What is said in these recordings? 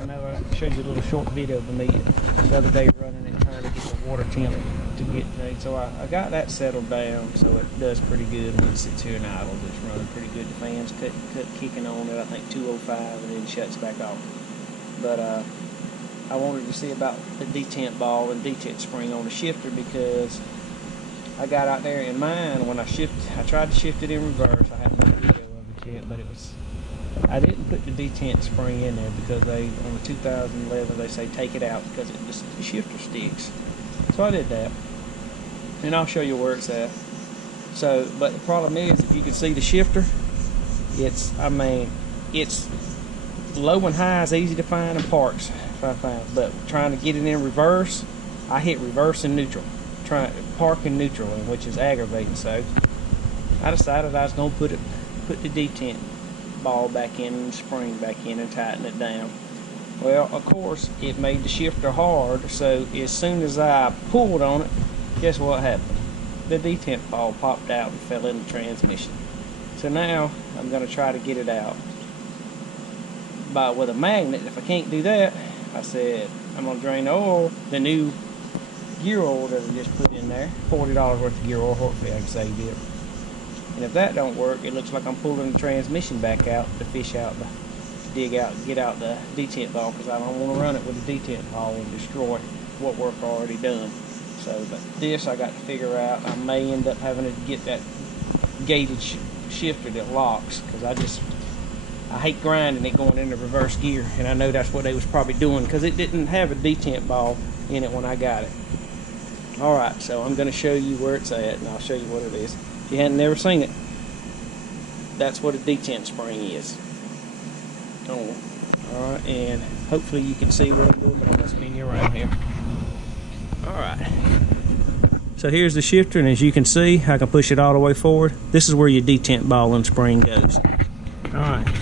I know I showed you a little short video of me the other day running it, trying to get the water temp to get made. So I got that settled down, so it does pretty good when it sits here and idles. It's running pretty good. The fan's kicking on at I think 205 and then shuts back off. But I wanted to see about the detent ball and detent spring on the shifter, because I got out there in mine when I tried to shift it in reverse. I have no video of it yet, but I didn't put the detent spring in there because on the 2011 they say take it out because the shifter sticks. So I did that, and I'll show you where it's at. So, but the problem is, if you can see the shifter, it's low and high is easy to find, and parks if I find. But trying to get it in reverse, I hit reverse and neutral, park and neutral, which is aggravating. So I decided I was going to put the detent ball back in and spring back in and tighten it down. Well, of course, it made the shifter hard, so as soon as I pulled on it, guess what happened? The detent ball popped out and fell in the transmission. So now I'm going to try to get it out with a magnet. If I can't do that, I said I'm going to drain the oil, the new gear oil that I just put in there, $40 worth of gear oil. Hopefully I can save it. And if that don't work, it looks like I'm pulling the transmission back out to get out the detent ball, because I don't want to run it with the detent ball and destroy what work already done. So, but this I got to figure out. I may end up having to get that gated shifter that locks, because I hate grinding it going into reverse gear, and I know that's what they was probably doing because it didn't have a detent ball in it when I got it. Alright, so I'm going to show you where it's at, and I'll show you what it is. If you hadn't never seen it, that's what a detent spring is. Oh, alright, and hopefully you can see what I'm doing, but I'm going to spin you around here. Alright, so here's the shifter, and as you can see, I can push it all the way forward. This is where your detent ball and spring goes. Alright, let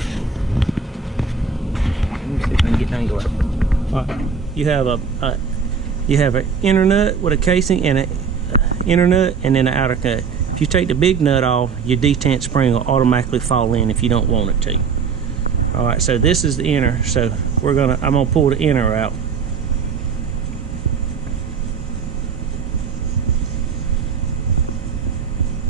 me see if I can get the angle up. Alright, you have an inner nut with a casing and an inner nut and then an outer nut. If you take the big nut off, your detent spring will automatically fall in if you don't want it to. Alright, so this is the inner, so I'm gonna pull the inner out.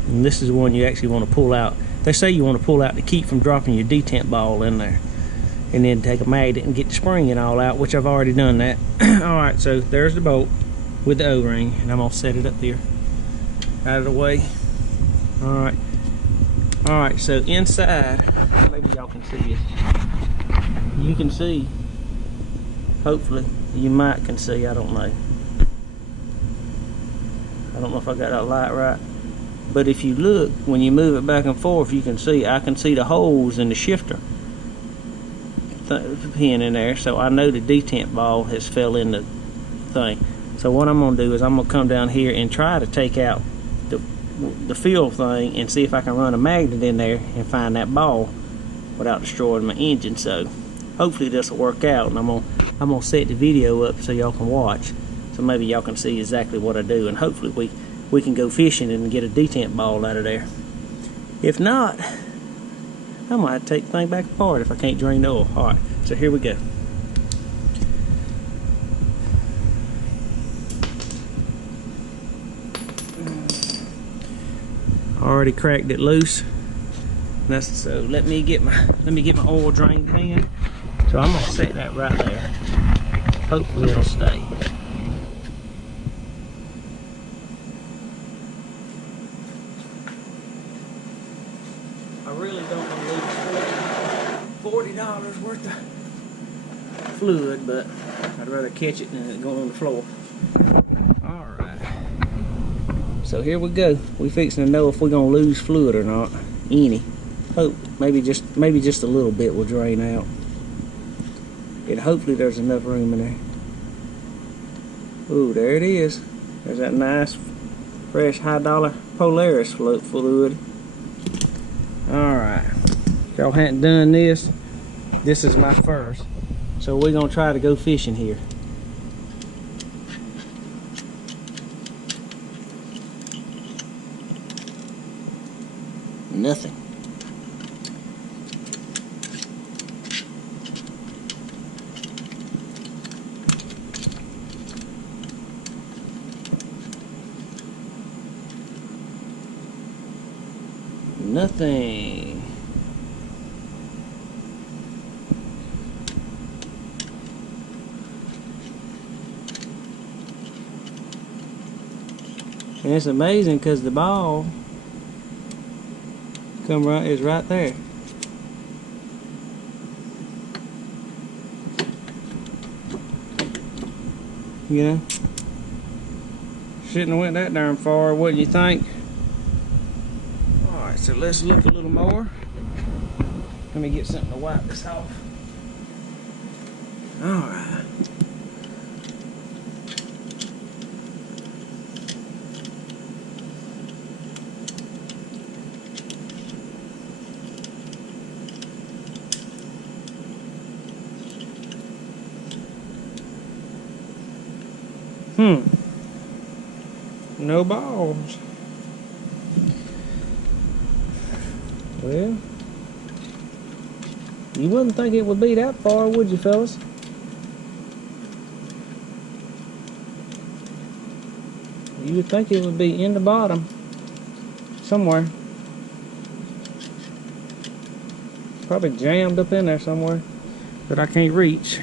And this is the one you actually want to pull out. They say you want to pull out to keep from dropping your detent ball in there. And then take a magnet and get the spring and all out, which I've already done that. Alright, so there's the bolt with the O-ring, and I'm gonna set it up here out of the way. Alright, so inside, maybe y'all can see it. You can see, hopefully, you might can see, I don't know. I don't know if I got that light right. But if you look, when you move it back and forth, you can see, I can see the holes in the shifter pin in there, so I know the detent ball has fell in the thing. So what I'm going to do is I'm going to come down here and try to take out the fill thing and see if I can run a magnet in there and find that ball without destroying my engine. So hopefully this will work out, and I'm gonna set the video up so y'all can watch, so maybe y'all can see exactly what I do, and hopefully we can go fishing and get a detent ball out of there. If not, I might take the thing back apart if I can't drain the oil. Alright, so here we go. Already cracked it loose. So let me get my oil drain pan. So I'm gonna set that right there. Hopefully it'll stay. I really don't want to lose $40 worth of fluid, but I'd rather catch it than it going on the floor. Alright. So here we go. We fixing to know if we're gonna lose fluid or not. Any. Hope maybe just a little bit will drain out. And hopefully there's enough room in there. Ooh, there it is. There's that nice, fresh, high-dollar Polaris fluid. Alright. If y'all hadn't done this, this is my first. So we're gonna try to go fishing here. Nothing. Nothing. And it's amazing because the ball is right there. You know? Shouldn't have went that darn far, wouldn't you think? Alright, so let's look a little more. Let me get something to wipe this off. Alright. No balls. Well, you wouldn't think it would be that far, would you, fellas? You would think it would be in the bottom somewhere. Probably jammed up in there somewhere that I can't reach.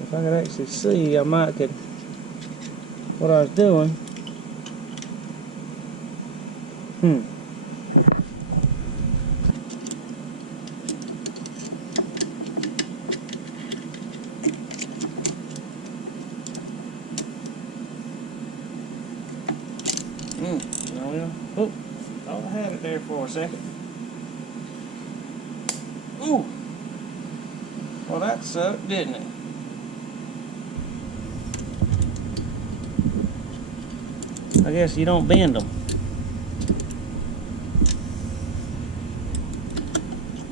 If I could actually see, I might could what I was doing. Oh, thought I had it there for a second. Ooh. Well, that sucked, didn't it? I guess you don't bend them.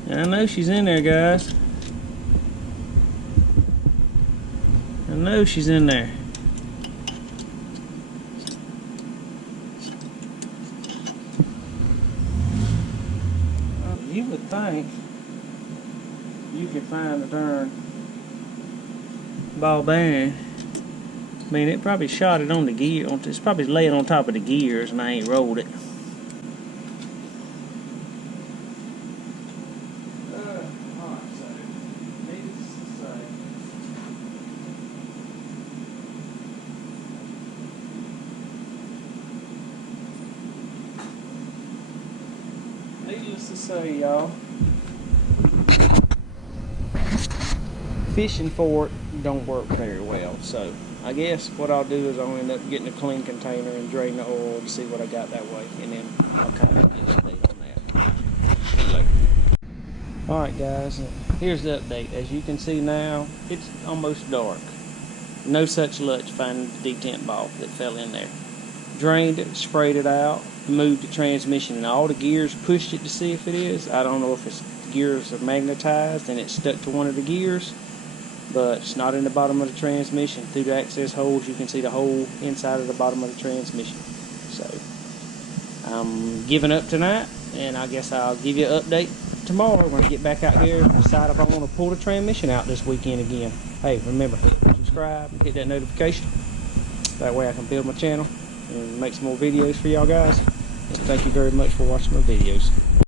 And I know she's in there, guys. I know she's in there. You would think you could find a darn ball bearing. I mean, it probably shot it on the gear. It's probably laying on top of the gears, and I ain't rolled it. Needless to say, y'all, fishing for it don't work very well. So I guess what I'll do is I'll end up getting a clean container and drain the oil to see what I got that way, and then I'll kind of get an update on that later. Alright guys, here's the update. As you can see now, it's almost dark. No such luck finding the detent ball that fell in there. Drained it, sprayed it out, moved the transmission and all the gears, pushed it to see if it is. I don't know if its gears are magnetized and it's stuck to one of the gears, but it's not in the bottom of the transmission. Through the access holes you can see the hole inside of the bottom of the transmission. So I'm giving up tonight, and I guess I'll give you an update tomorrow when I get back out here and decide if I want to pull the transmission out this weekend again. Hey, remember, subscribe and hit that notification. That way I can build my channel and make some more videos for y'all guys. And thank you very much for watching my videos.